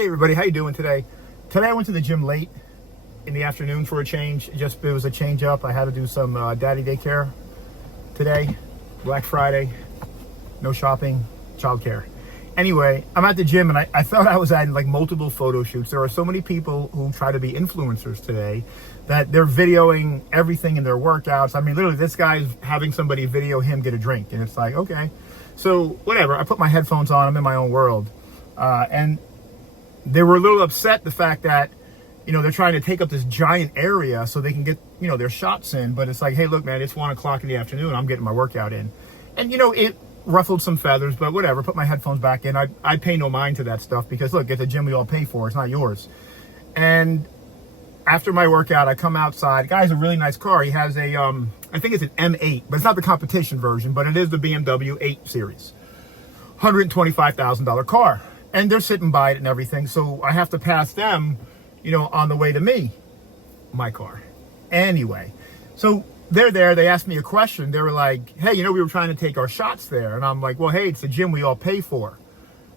Hey everybody, how you doing today? Today I went to the gym late in the afternoon for a change. It was a change up. I had to do some daddy daycare today, Black Friday, no shopping, childcare. Anyway, I'm at the gym and I thought I was at like multiple photo shoots. There are so many people who try to be influencers today that they're videoing everything in their workouts. I mean, literally this guy's having somebody video him get a drink and it's like, okay. So whatever, I put my headphones on, I'm in my own world. And they were a little upset the fact that, you know, they're trying to take up this giant area so they can get, you know, their shots in. But it's like, hey, look, man, it's 1 o'clock in the afternoon. I'm getting my workout in. And, you know, it ruffled some feathers, but whatever. Put my headphones back in. I pay no mind to that stuff because, look, at the gym we all pay for. It's not yours. And after my workout, I come outside. The guy has a really nice car. He has a, I think it's an M8, but it's not the competition version, but it is the BMW 8 Series. $125,000 car. And they're sitting by it and everything. So I have to pass them, you know, on the way to me, my car. Anyway, so they're there. They asked me a question. They were like, hey, you know, we were trying to take our shots there. And I'm like, well, hey, it's a gym we all pay for.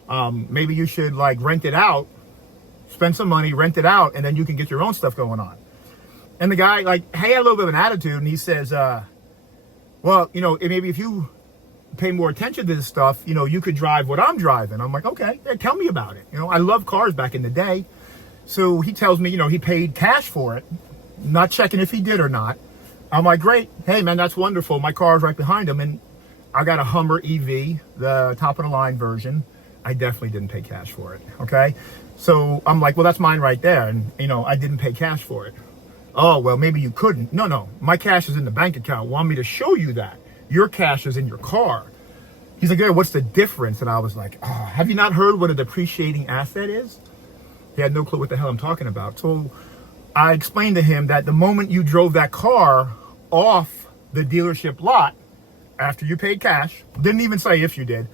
Maybe you should like rent it out, spend some money, rent it out, and then you can get your own stuff going on. And the guy like, hey, had a little bit of an attitude. And he says, well, you know, maybe if you pay more attention to this stuff, you know, you could drive what I'm driving. I'm like, okay, yeah, tell me about it. You know, I love cars back in the day. So he tells me, you know, he paid cash for it, not checking if he did or not. I'm like, great. Hey, man, that's wonderful. My car's right behind him. And I got a Hummer EV, the top of the line version. I definitely didn't pay cash for it. Okay. So I'm like, well, that's mine right there. And, you know, I didn't pay cash for it. Oh, well, maybe you couldn't. No, my cash is in the bank account. Want me to show you that? Your cash is in your car. He's like, yeah, what's the difference? And I was like, oh, have you not heard what a depreciating asset is? He had no clue what the hell I'm talking about. So I explained to him that the moment you drove that car off the dealership lot after you paid cash, didn't even say if you did,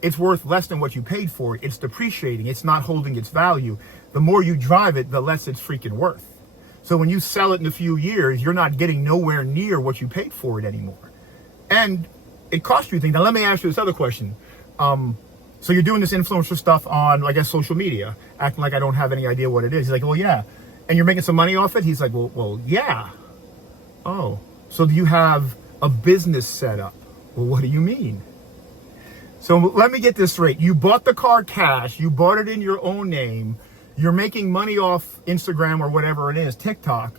it's worth less than what you paid for it. It's depreciating. It's not holding its value. The more you drive it, the less it's freaking worth. So when you sell it in a few years, you're not getting nowhere near what you paid for it anymore. And it costs you things. Now, let me ask you this other question. So you're doing this influencer stuff on, I guess, social media, acting like I don't have any idea what it is. He's like, well, yeah. And you're making some money off it? He's like, well, yeah. Oh, so do you have a business set up? Well, what do you mean? So let me get this straight. You bought the car cash. You bought it in your own name. You're making money off Instagram or whatever it is, TikTok.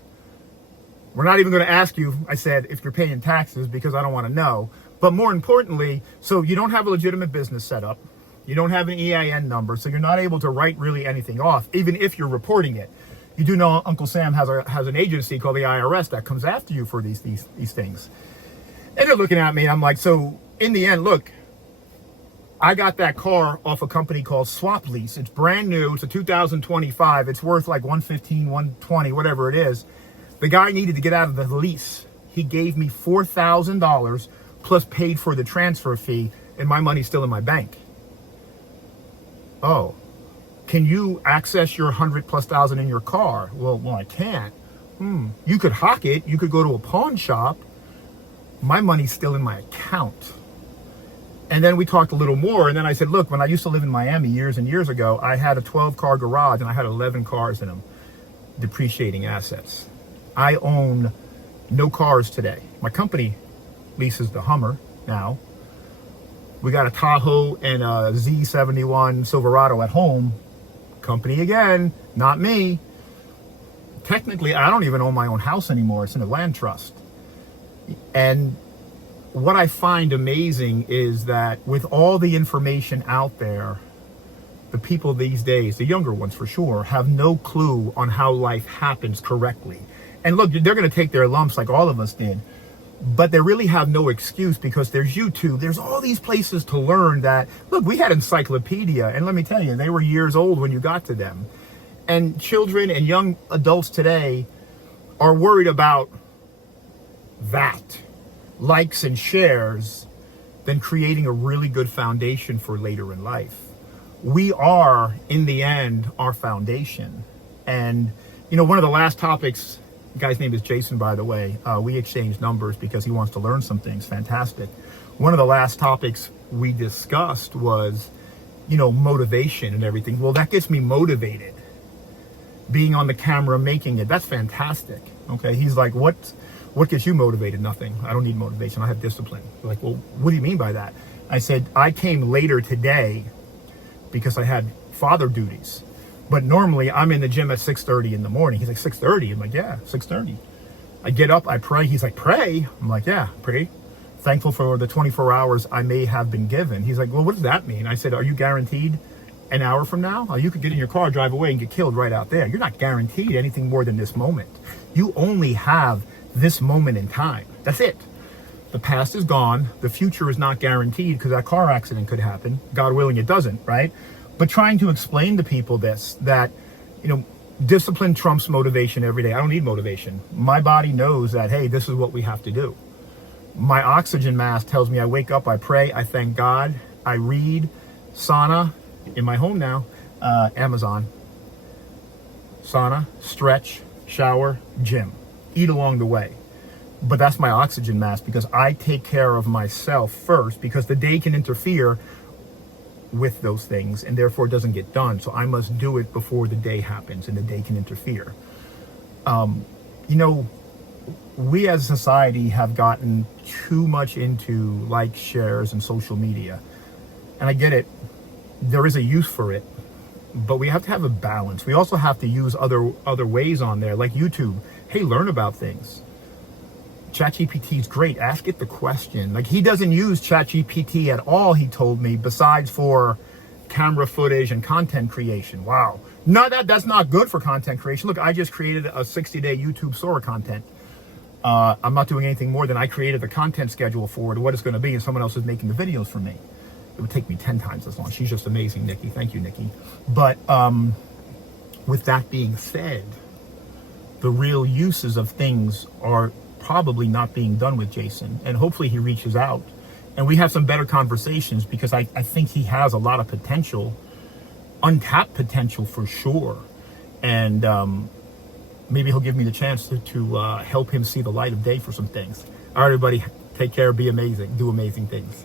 We're not even going to ask you, I said, if you're paying taxes because I don't want to know. But more importantly, so you don't have a legitimate business set up. You don't have an EIN number, so you're not able to write really anything off, even if you're reporting it. You do know Uncle Sam has an agency called the IRS that comes after you for these things. And they're looking at me, and I'm like, so in the end, look, I got that car off a company called Swap Lease. It's brand new. It's a 2025. It's worth like $115, $120, whatever it is. The guy needed to get out of the lease. He gave me $4,000 plus paid for the transfer fee, and my money's still in my bank. Oh, can you access your 100,000+ in your car? Well, I can't. You could hock it. You could go to a pawn shop. My money's still in my account. And then we talked a little more, and then I said, look, when I used to live in Miami years and years ago, I had a 12-car garage, and I had 11 cars in them, depreciating assets. I own no cars today. My company leases the Hummer now. We got a Tahoe and a Z71 Silverado at home. Company again, not me. Technically, I don't even own my own house anymore. It's in a land trust. And what I find amazing is that with all the information out there, the people these days, the younger ones for sure, have no clue on how life happens correctly. And look, they're going to take their lumps like all of us did. But they really have no excuse because there's YouTube. There's all these places to learn that, look, we had encyclopedia. And let me tell you, they were years old when you got to them. And children and young adults today are worried about that, likes and shares, than creating a really good foundation for later in life. We are, in the end, our foundation. And, you know, one of the last topics, the guy's name is Jason, by the way. We exchanged numbers because he wants to learn some things. Fantastic. One of the last topics we discussed was, motivation and everything. Well, that gets me motivated. Being on the camera, making it, that's fantastic. Okay. He's like, what gets you motivated? Nothing. I don't need motivation. I have discipline. They're like, well, what do you mean by that? I said, I came later today because I had father duties. But normally I'm in the gym at 6:30 in the morning. He's like, 6:30? I'm like, yeah, 6:30. I get up, I pray. He's like, pray? I'm like, yeah, pray. Thankful for the 24 hours I may have been given. He's like, well, what does that mean? I said, are you guaranteed an hour from now? Oh, you could get in your car, drive away, and get killed right out there. You're not guaranteed anything more than this moment. You only have this moment in time. That's it. The past is gone. The future is not guaranteed because that car accident could happen. God willing, it doesn't, right? But trying to explain to people that, discipline trumps motivation every day. I don't need motivation. My body knows that, hey, this is what we have to do. My oxygen mask tells me I wake up, I pray, I thank God, I read, sauna, in my home now, Amazon, sauna, stretch, shower, gym, eat along the way. But that's my oxygen mask because I take care of myself first because the day can interfere with those things and therefore it doesn't get done. So I must do it before the day happens and the day can interfere. We as a society have gotten too much into likes, shares, and social media. And I get it. There is a use for it, but we have to have a balance. We also have to use other ways on there, like YouTube. Hey, learn about things. ChatGPT is great. Ask it the question. Like, he doesn't use ChatGPT at all, he told me, besides for camera footage and content creation. Wow. No, that's not good for content creation. Look, I just created a 60-day YouTube Sora content. I'm not doing anything more than I created the content schedule for it, what it's going to be, and someone else is making the videos for me. It would take me 10 times as long. She's just amazing, Nikki. Thank you, Nikki. But with that being said, the real uses of things are probably not being done with Jason, and hopefully he reaches out and we have some better conversations because I think he has a lot of potential, untapped potential for sure, and maybe he'll give me the chance to help him see the light of day for some things. All right, everybody, take care, be amazing, do amazing things.